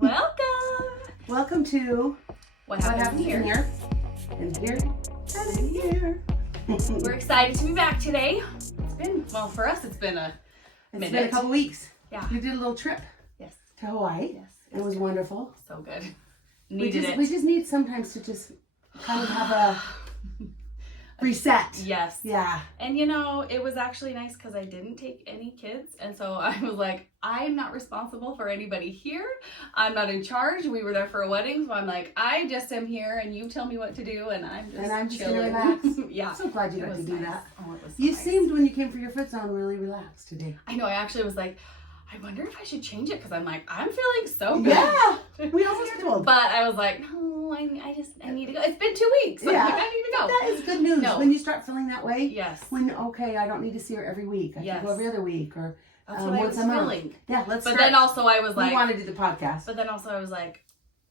Welcome. Welcome to What Happened Here. And here and here. We're excited to be back today. For us, it's been a minute. It's been a couple weeks. Yeah. We did a little trip Yes. to Hawaii. Yes. It was wonderful. So good. We just need sometimes to just kind of have a reset. Yes. Yeah. And it was actually nice because I didn't take any kids. And so I was like, I'm not responsible for anybody here. I'm not in charge. We were there for a wedding. So I'm like, I just am here and you tell me what to do. And I'm just chilling. Gonna relax. Yeah. I'm so glad you got to do nice. that. Oh, it was so You nice. seemed, when you came for your foot zone, really relaxed today. I know. I actually was like, I wonder if I should change it because I'm like, I'm feeling so good. Yeah. We almost told. But I was like, no, I need to go. It's been 2 weeks. Yeah. I'm like, I need to go. That is good news. No. When you start feeling that way. Yes. I don't need to see her every week. I can go every other week or That's what I once was a month. feeling. Yeah, let's But start. then also I was like, we want to do the podcast. but then also I was like,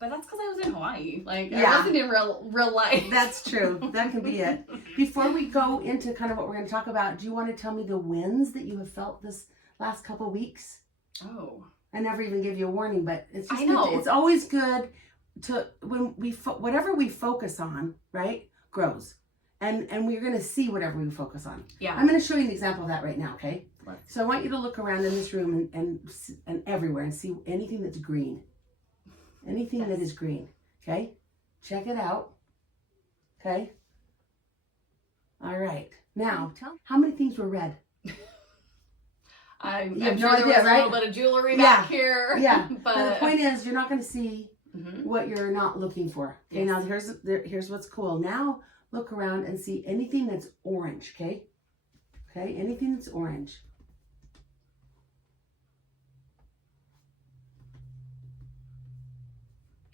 but that's because I was in Hawaii. Like, Yeah. I wasn't in real life. That's true. That can be it. Before we go into kind of what we're going to talk about, do you want to tell me the wins that you have felt this last couple weeks? Oh. I never even gave you a warning, but it's just I know. It's always good to when whatever we focus on, right, grows, and we're going to see whatever we focus on. Yeah. I'm going to show you an example of that right now. Okay. Let's- So I want you to look around in this room and everywhere and see anything that's green. Anything that is green. Okay. Check it out. Okay. All right. Now, how many things were red? I'm You have sure no there idea, was a right? little bit of jewelry Yeah. back here. Yeah. But the point is, you're not going to see Mhm. what you're not looking for. Okay. Yes. Now here's what's cool. Now look around and see anything that's orange. Okay. Okay. Anything that's orange.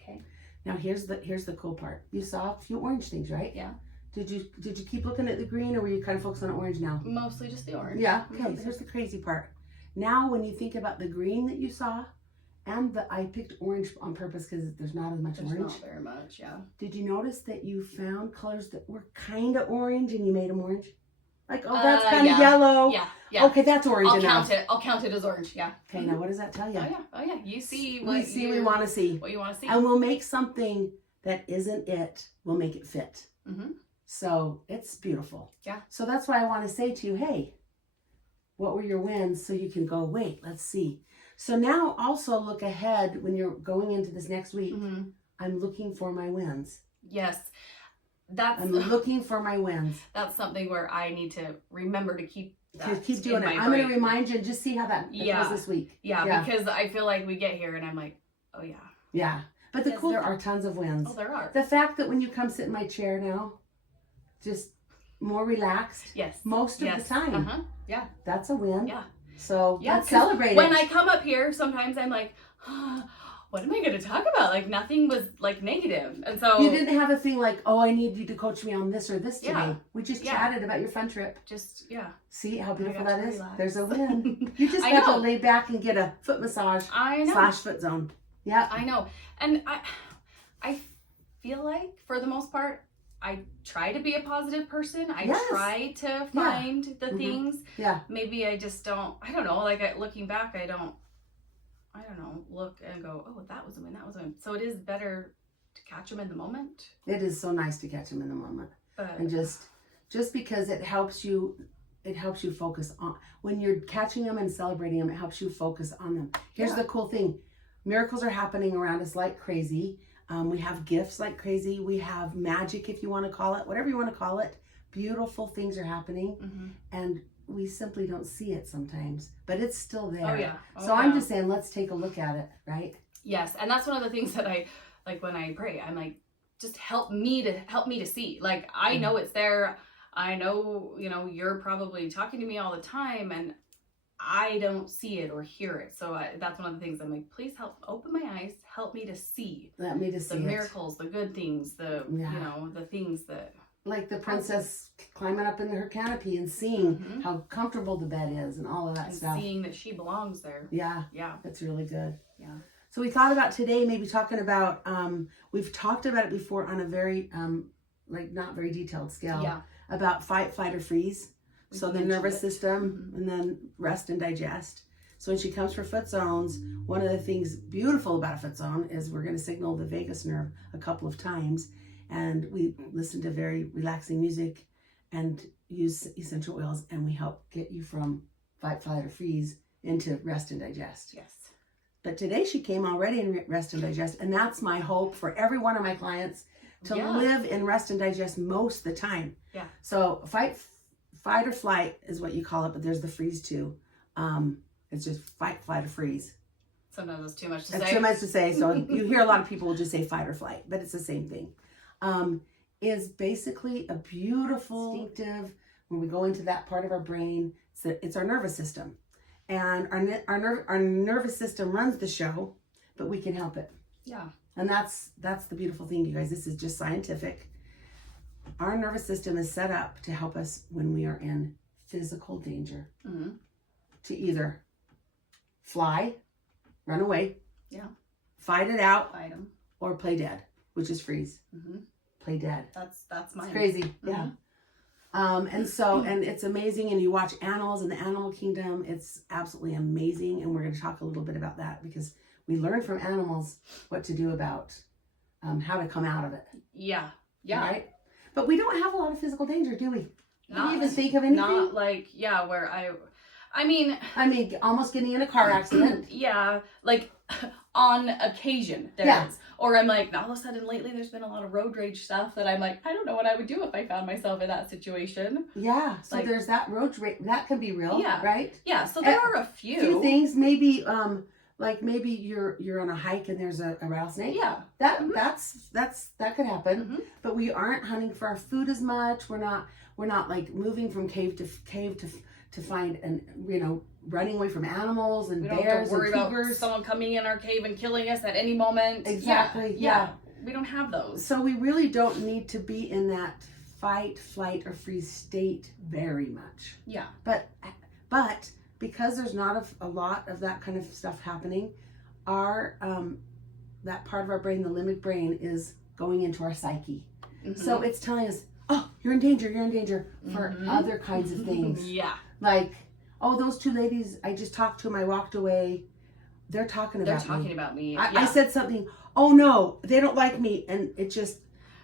Okay. Now here's the cool part. You saw a few orange things, right? Yeah. Did you keep looking at the green, or were you kind of focused on orange now? Mostly just the orange. Yeah. Okay. Mhm. So here's the crazy part. Now, when you think about the green that you saw, and I picked orange on purpose because there's not as much There's orange. not very much, yeah. Did you notice that you found colors that were kind of orange and you made them orange? Like, oh, that's kind of yeah. yellow. Yeah. Okay, that's orange enough. I'll count it as orange, yeah. Okay, now what does that tell you? Oh yeah. You see we what see we want to see. what you want to see. And we'll make something that isn't it, we'll make it fit. Mm-hmm. So it's beautiful. Yeah. So that's why I want to say to you, hey, what were your wins? So you can go, wait, let's see. So now also look ahead when you're going into this next week. Mm-hmm. I'm looking for my wins. Yes. That's I'm looking for my wins. that's something where I need to remember to keep that Keep doing in it. my I'm going to brain. remind you and just see how that Yeah. goes this week. Yeah, because I feel like we get here and I'm like, oh yeah. Yeah. But the Yes, cool, there there are tons of wins. Oh, there are. The fact that when you come sit in my chair now, just more relaxed. Yes. Most of the time. Uh-huh. Yeah. That's a win. Yeah. So Yeah, let's celebrate it. When I come up here, sometimes I'm like, what am I going to talk about? Like nothing was like negative. And so You didn't have a thing like, oh, I need you to coach me on this or this today. Yeah. We just Yeah. chatted about your fun trip. just, yeah. See how beautiful got that to is? relax. There's a win. You just I got to know. lay back and get a foot massage I know. / foot zone. Yeah. I know. And I feel like for the most part, I try to be a positive person. I Yes. try to find the Mhm. things. Yeah. Maybe I just don't, I don't know, like looking back, I don't know, look and go, oh, that was a win, that was a win. So it is better to catch them in the moment. It is so nice to catch them in the moment. But And just because it helps you focus on, when you're catching them and celebrating them, it helps you focus on them. Here's Yeah. the cool thing. Miracles are happening around us like crazy. We have gifts like crazy. We have magic, if you want to call it, whatever you want to call it. Beautiful things are happening, Mhm. and we simply don't see it sometimes, but it's still there. Oh yeah. So I'm just saying, let's take a look at it, right? Yes, and that's one of the things that I like when I pray. I'm like, just help me to see. Like I know it's there. I know, you're probably talking to me all the time and I don't see it or hear it. So that's one of the things I'm like, please help open my eyes, help me to see Let me to see the it. miracles, the good things, the Yeah. the things that Like the princess climbing up into her canopy and seeing Mhm. how comfortable the bed is and all of that and stuff. seeing that she belongs there. Yeah, Yeah. that's really good. Yeah. So we thought about today maybe talking about, we've talked about it before on a very, like not very detailed scale, Yeah. about fight, flight, or freeze. We So the mentioned nervous it. system and then rest and digest. So when she comes for foot zones, one of the things beautiful about a foot zone is we're going to signal the vagus nerve a couple of times, and we listen to very relaxing music and use essential oils, and we help get you from fight, flight, or freeze into rest and digest. Yes. But today she came already in rest and digest, and that's my hope for every one of my clients, to live in rest and digest most of the time. Yeah. So fight or flight is what you call it, but there's the freeze too. It's just fight, flight, or freeze. Sometimes it's too much to That's say. too much to say. So you hear a lot of people will just say fight or flight, but it's the same thing. Is basically a beautiful instinctive, when we go into that part of our brain, it's our nervous system. And our nervous system runs the show, but we can help it. Yeah. And that's the beautiful thing, you guys. This is just scientific. Our nervous system is set up to help us when we are in physical danger. Mm-hmm. To either fly, run away, fight it out, Fight 'em. or play dead, which is freeze. Mm-hmm. Play dead. That's mine. It's crazy. Mm-hmm. Yeah. And it's amazing, and you watch animals in the animal kingdom. It's absolutely amazing, and we're going to talk a little bit about that because we learn from animals what to do about how to come out of it. Yeah. Yeah. Right? But we don't have a lot of physical danger, do we? Can you even think of anything? Not like, where I mean, almost getting in a car accident. yeah, like on occasion there is. Or I'm like, all of a sudden lately there's been a lot of road rage stuff that I'm like, I don't know what I would do if I found myself in that situation. Yeah, so like, there's that road rage, that can be real, right? Yeah, so there are a few things, maybe like maybe you're on a hike and there's a rattlesnake. Yeah. That could happen. Mm-hmm. But we aren't hunting for our food as much. We're not like moving from cave to find, and running away from animals and we bears don't have to worry and cougars. about someone coming in our cave and killing us at any moment. Exactly. Yeah. We don't have those. So we really don't need to be in that fight, flight, or freeze state very much. Yeah. But because there's not a lot of that kind of stuff happening, our that part of our brain, the limbic brain, is going into our psyche. Mm-hmm. So it's telling us, oh, you're in danger for mm-hmm. other kinds of things. Yeah. Like, oh, those two ladies, I just talked to them, I walked away. They're talking about me. I said something, oh no, they don't like me. And it just,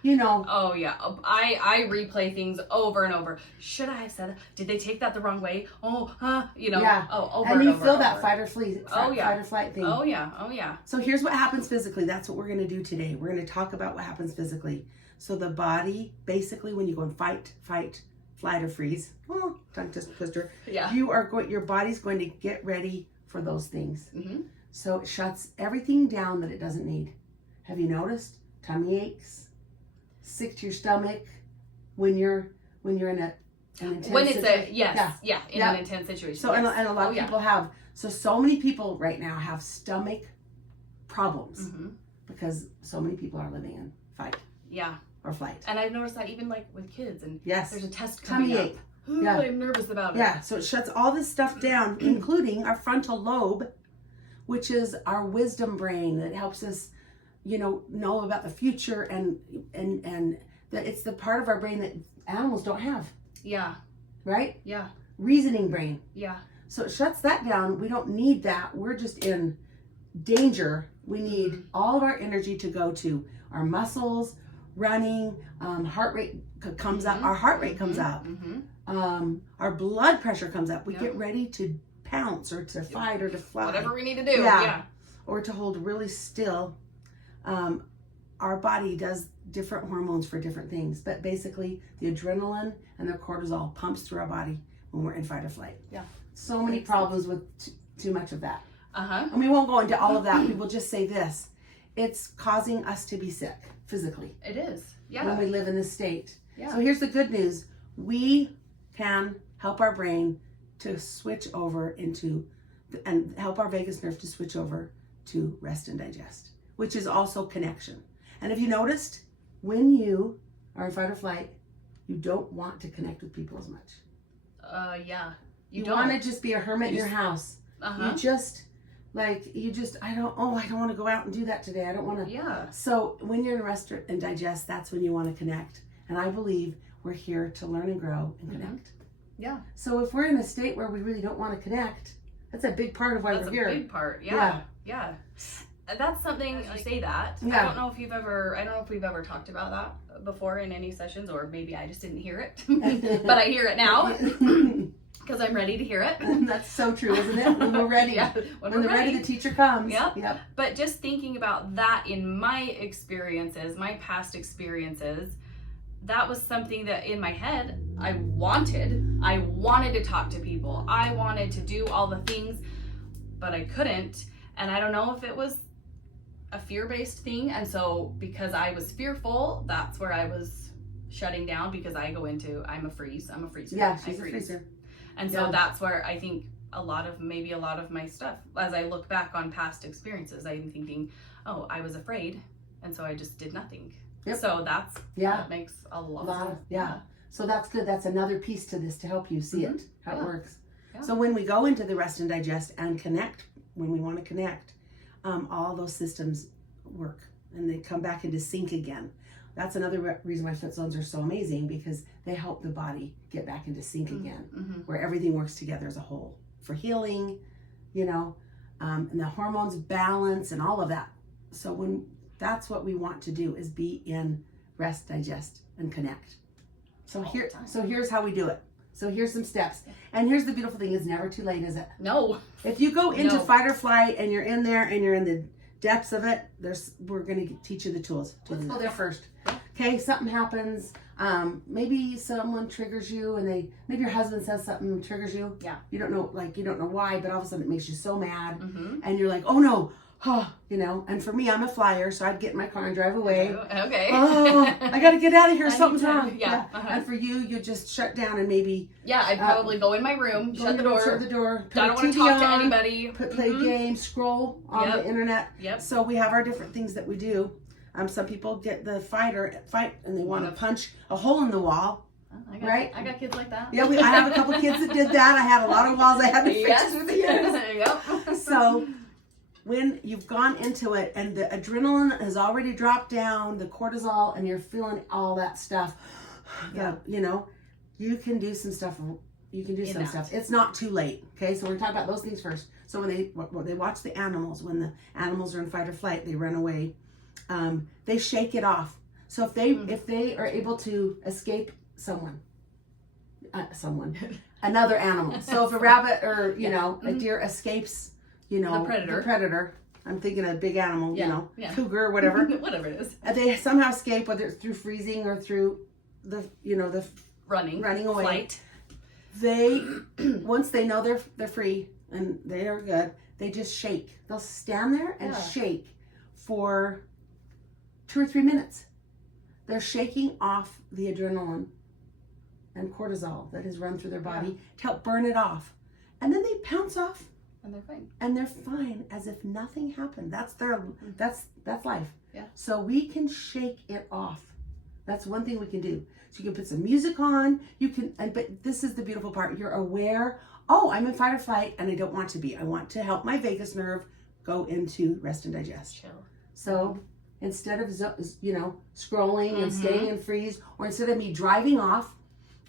Oh yeah, I replay things over and over. Should I have said it? Did they take that the wrong way? Oh, Yeah. Oh, over and and you over. feel that fight or flight thing. Oh yeah. So here's what happens physically. That's what we're going to do today. We're going to talk about what happens physically. So the body, basically, when you go in fight, flight, or freeze, tongue twister. Yeah. Your body's going to get ready for those things. Mm-hmm. So it shuts everything down that it doesn't need. Have you noticed? Tummy aches, sick to your stomach when you're in an intense situation. An intense situation. So and a lot of people have. So many people right now have stomach problems mm-hmm. because so many people are living in fight. Yeah. Or flight. And I've noticed that even like with kids, and there's a test coming tummy up. ache. I'm nervous about it. Yeah, so it shuts all this stuff down, including our frontal lobe, which is our wisdom brain that helps us, know about the future and that it's the part of our brain that animals don't have. Yeah. Right? Yeah. Reasoning brain. Yeah. So it shuts that down. We don't need that. We're just in danger. We need all of our energy to go to our muscles, running, heart rate comes up. Our heart rate comes up. Mm-hmm. Our blood pressure comes up. We get ready to pounce or to fight or to fly. Whatever we need to do. Yeah. Or to hold really still. Our body does different hormones for different things, but basically the adrenaline and the cortisol pumps through our body when we're in fight or flight. Yeah. So many problems with too much of that. Uh-huh. And we won't go into all of that. We will just say this. It's causing us to be sick physically. It is. Yeah. When we live in this state. Yeah. So here's the good news. We can help our brain to switch over and help our vagus nerve to switch over to rest and digest, which is also connection. And have you noticed, when you are in fight or flight, you don't want to connect with people as much. Yeah. You want to just be a hermit in your house. Uh-huh. I don't want to go out and do that today. I don't want to. Yeah. So when you're in rest and digest, that's when you want to connect. And I believe we're here to learn and grow and connect. Yeah. So if we're in a state where we really don't want to connect, That's a big part of why That's we're a here. big part. Yeah. That's something, as you say that, Yeah. I don't know if we've ever talked about that before in any sessions, or maybe I just didn't hear it, but I hear it now because I'm ready to hear it. That's so true, isn't it? When we're ready. Yeah, when we're ready, the teacher comes. Yep. But just thinking about that in my experiences, my past experiences, that was something that in my head I wanted to talk to people. I wanted to do all the things, but I couldn't. And I don't know if it was a fear-based thing. And so because I was fearful, that's where I was shutting down, because I go into, I'm a freezer. Yeah, she's a freezer. And so that's where I think a lot of my stuff, as I look back on past experiences, I'm thinking, oh, I was afraid. And so I just did nothing. Yep. So that makes a lot of sense. Yeah. So that's good. That's another piece to this to help you see it, how it works. Yeah. So when we go into the rest and digest and connect, when we want to connect, all those systems work and they come back into sync again. That's another reason why foot zones are so amazing, because they help the body get back into sync again, where everything works together as a whole for healing, and the hormones balance and all of that. So that's what we want to do, is be in rest, digest, and connect. So here's how we do it. So here's some steps. And here's the beautiful thing, it's never too late, is it? No. If you go into fight or flight and you're in there and you're in the depths of it, we're going to teach you the tools. Let's go there first. Okay, something happens. Maybe someone triggers you, and maybe your husband says something triggers you. Yeah. You don't know why, but all of a sudden it makes you so mad, and you're like, oh no, And for me, I'm a flyer, so I'd get in my car and drive away. Okay. Oh, I got to get out of here. Something's wrong. Yeah. And for you just shut down and maybe. Yeah, I'd probably go in my room, shut the door. Put I don't want to talk to anybody. Play games, scroll on the internet. Yep. So we have our different things that we do. Some people get the fight and they want to punch a hole in the wall. I got kids like that. Yeah, I have a couple kids that did that. I had a lot of walls I had to fix through the years. Yep. So when you've gone into it and the adrenaline has already dropped down, the cortisol, and you're feeling all that stuff, you can do some stuff. It's not too late. Okay, so we're talking about those things first. So when they watch the animals, when the animals are in fight or flight, they run away. They shake it off. So if they are able to escape another animal. So if a rabbit or a deer escapes, the predator. I'm thinking a big animal, cougar or whatever. Whatever it is. They somehow escape, whether it's through freezing or through the running away. Flight. They once they know they're free and they are good, they just shake. They'll stand there and shake for 2 or 3 minutes. They're shaking off the adrenaline and cortisol that has run through their body to help burn it off. And then they pounce off. And they're fine. And they're fine, as if nothing happened. That's life. Yeah. So we can shake it off. That's one thing we can do. So you can put some music on. But this is the beautiful part. You're aware. Oh, I'm in fight or flight, and I don't want to be. I want to help my vagus nerve go into rest and digest. Chill. So instead of scrolling and staying in freeze, or instead of me driving off,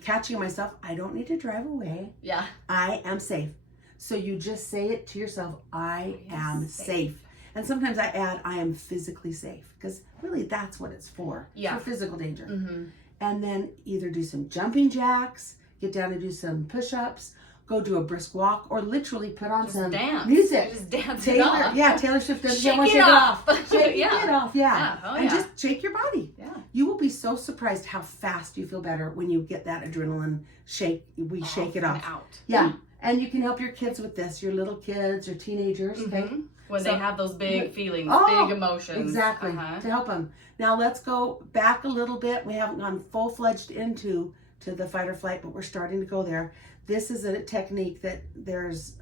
catching myself, I don't need to drive away. Yeah. I am safe. So you just say it to yourself, I am safe. And sometimes I add, I am physically safe, because really that's what it's for. Yeah. For physical danger. And then either do some jumping jacks, get down and do some push-ups, go do a brisk walk, or literally put on some music. Just dance it off. Yeah, Taylor Swift does shake it off. Shake it off, yeah. Oh, and just shake your body. Yeah. You will be so surprised how fast you feel better when you get that adrenaline shake. We shake it off. Out. Yeah. And you can help your kids with this, your little kids or teenagers, okay? When they have those big feelings, big emotions. Exactly, to help them. Now let's go back a little bit. We haven't gone full-fledged into the fight or flight, but we're starting to go there. This is a technique that there's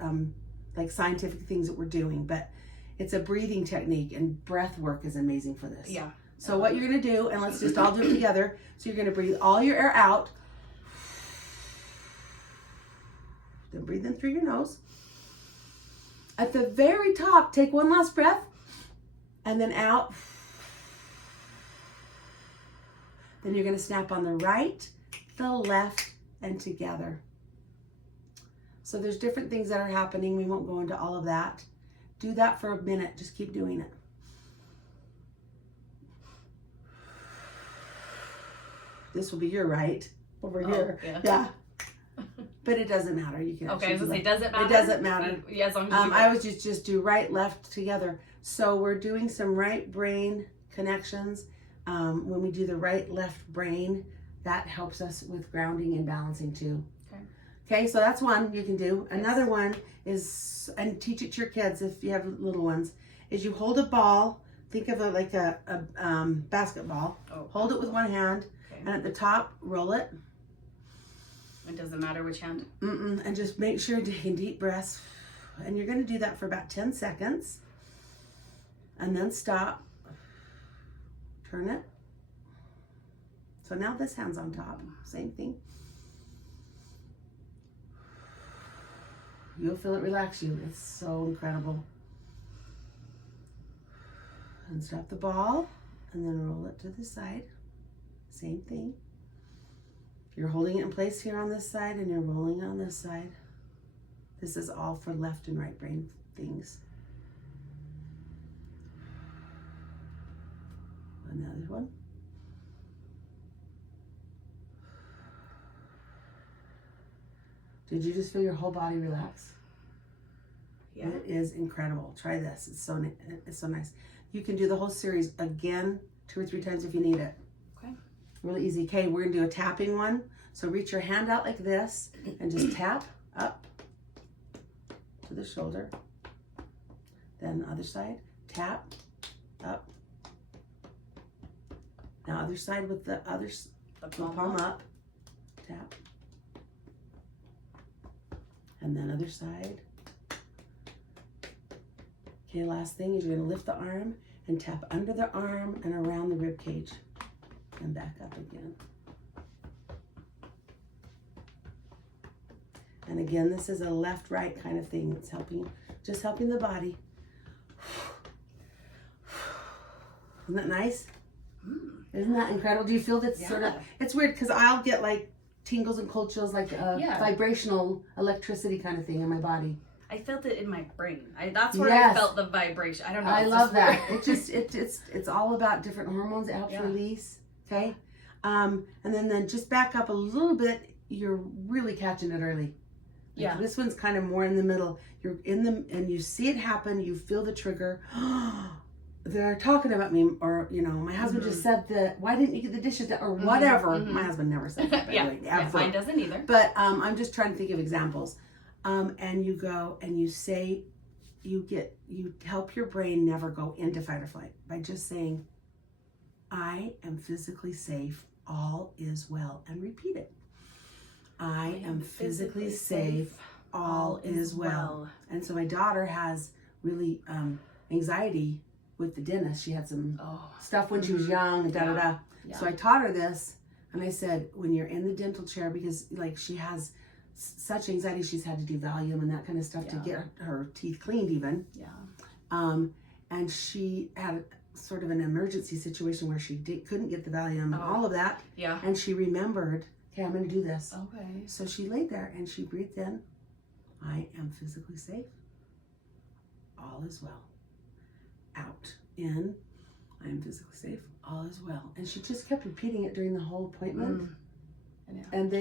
like scientific things that we're doing, but it's a breathing technique, and breath work is amazing for this. Yeah. So what you're going to do, and let's just all do it together. So you're going to breathe all your air out. Then breathe in through your nose. At the very top, take one last breath, and then out. Then you're going to snap on the right, the left, and together. So there's different things that are happening. We won't go into all of that. Do that for a minute. Just keep doing it. This will be your right over here. Yeah. But it doesn't matter. You can. Okay, I was gonna say, does it matter? It doesn't matter. Yeah, as long as you I always just do right, left together. So we're doing some right brain connections. When we do the right, left brain, that helps us with grounding and balancing too. Okay, so that's one you can do. Another one is, and teach it to your kids if you have little ones, is you hold a ball. Think of it like a basketball. Oh. Hold it with one hand, and at the top, roll it. It doesn't matter which hand. And just make sure you're taking deep breaths. And you're going to do that for about 10 seconds. And then stop. Turn it. So now this hand's on top. Same thing. You'll feel it relax you. It's so incredible. And stop the ball. And then roll it to the side. Same thing. You're holding it in place here on this side and you're rolling it on this side. This is all for left and right brain things. Another one. Did you just feel your whole body relax? Yeah. It is incredible. Try this. It's so nice. You can do the whole series again 2 or 3 times if you need it. Okay. Really easy. Okay, we're gonna do a tapping one. So reach your hand out like this and just tap up to the shoulder. Then other side, tap up. Now other side with the palm up, tap. And then other side. Okay, last thing is you're gonna lift the arm and tap under the arm and around the rib cage. And back up again. And again, this is a left-right kind of thing. It's just helping the body. Isn't that nice? Isn't that incredible? Do you feel that sort of, it's weird because I'll get like tingles and cold chills, like vibrational electricity kind of thing in my body. I felt it in my brain. That's where I felt the vibration. I don't know. I love that. It's all about different hormones. It helps release. Okay. And then just back up a little bit. You're really catching it early. Like this one's kind of more in the middle. You're in and you see it happen. You feel the trigger. They're talking about me, or my husband just said that. Why didn't you get the dishes done, or whatever? My husband never said that. Mine doesn't either. But I'm just trying to think of examples. And you go and you say, you help your brain never go into fight or flight by just saying, I am physically safe, all is well, and repeat it. I am physically safe, all is well. And so my daughter has really anxiety with the dentist. She had some stuff when she was young, Yeah. So I taught her this, and I said, when you're in the dental chair, because like she has such anxiety, she's had to do Valium and that kind of stuff to get her teeth cleaned even. And she had sort of an emergency situation where she couldn't get the Valium and all of that. And she remembered, okay, I'm going to do this. Okay. So she laid there and she breathed in, I am physically safe. All is well. Out. In, I am physically safe. All is well. And she just kept repeating it during the whole appointment. And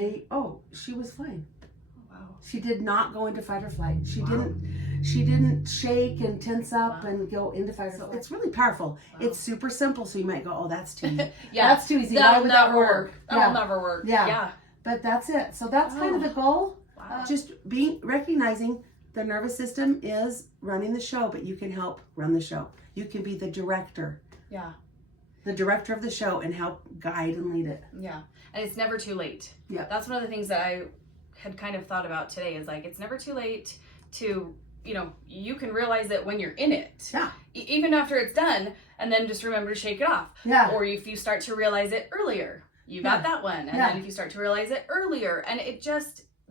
she was fine. Wow. She did not go into fight or flight. She didn't shake and tense up and go into fight or flight. It's really powerful. It's super simple, so you might go, oh, that's too easy. That's too easy. Why would that work? That'll never work. Yeah. But that's it. So that's kind of the goal. Wow. Just recognizing the nervous system is running the show, but you can help run the show. You can be the director. Yeah. The director of the show and help guide and lead it. Yeah. And it's never too late. Yeah. That's one of the things that I had kind of thought about today is like, it's never too late to, you can realize it when you're in it. Yeah. Even after it's done, and then just remember to shake it off. Yeah. Or if you start to realize it earlier, you got that one. And then if you start to realize it earlier, and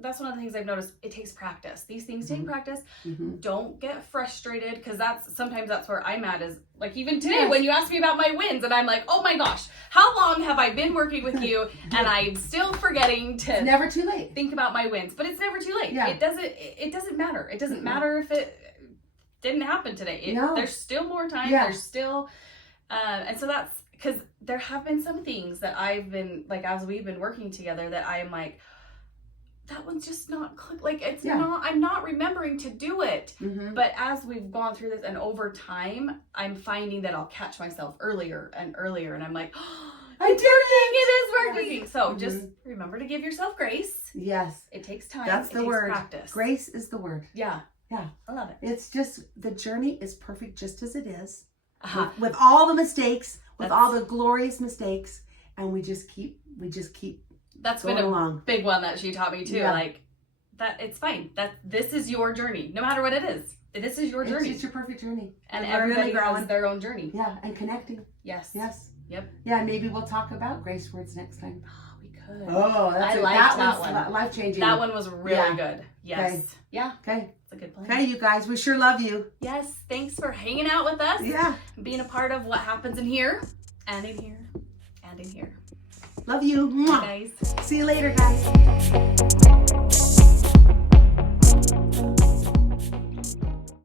that's one of the things I've noticed. It takes practice. These things take practice. Mm-hmm. Don't get frustrated, because sometimes that's where I'm at, is like even today Yes. when you asked me about my wins, and I'm like, oh my gosh, how long have I been working with you and I'm still forgetting to It's never too late. think about my wins. But it's never too late. Yeah. It doesn't matter. It doesn't matter if it didn't happen today. No. There's still more time. Yeah. There's still and so that's because there have been some things that I've been like, as we've been working together, that I'm like, that one's just not like, it's not, I'm not remembering to do it. Mm-hmm. But as we've gone through this and over time, I'm finding that I'll catch myself earlier and earlier, and I'm like, oh, I did it! it is working. Yes. So just remember to give yourself grace. Yes. It takes time. That's it the takes word. practice. Grace is the word. Yeah. Yeah. I love it. It's just, the journey is perfect just as it is. Uh-huh. With all the mistakes, with That's- all the glorious mistakes, and we just keep That's going been a along. big one that she taught me too. Yeah. Like, that it's fine. That this is your journey, no matter what it is. This is your journey, It's just your perfect journey. and We're everybody really has growing. their own journey. Yeah, and connecting. Yes. Yes. Yep. Yeah, maybe we'll talk about grace words next time. Oh, we could. Oh, I liked that one's one. life changing. That one was really Yeah. good. Yes. Okay. Yeah. Okay. It's a good plan. Okay, you guys, we sure love you. Yes. Thanks for hanging out with us. Yeah. And being a part of what happens in here, and in here, and in here. Love you. Bye, Mwah. guys. See you later, guys.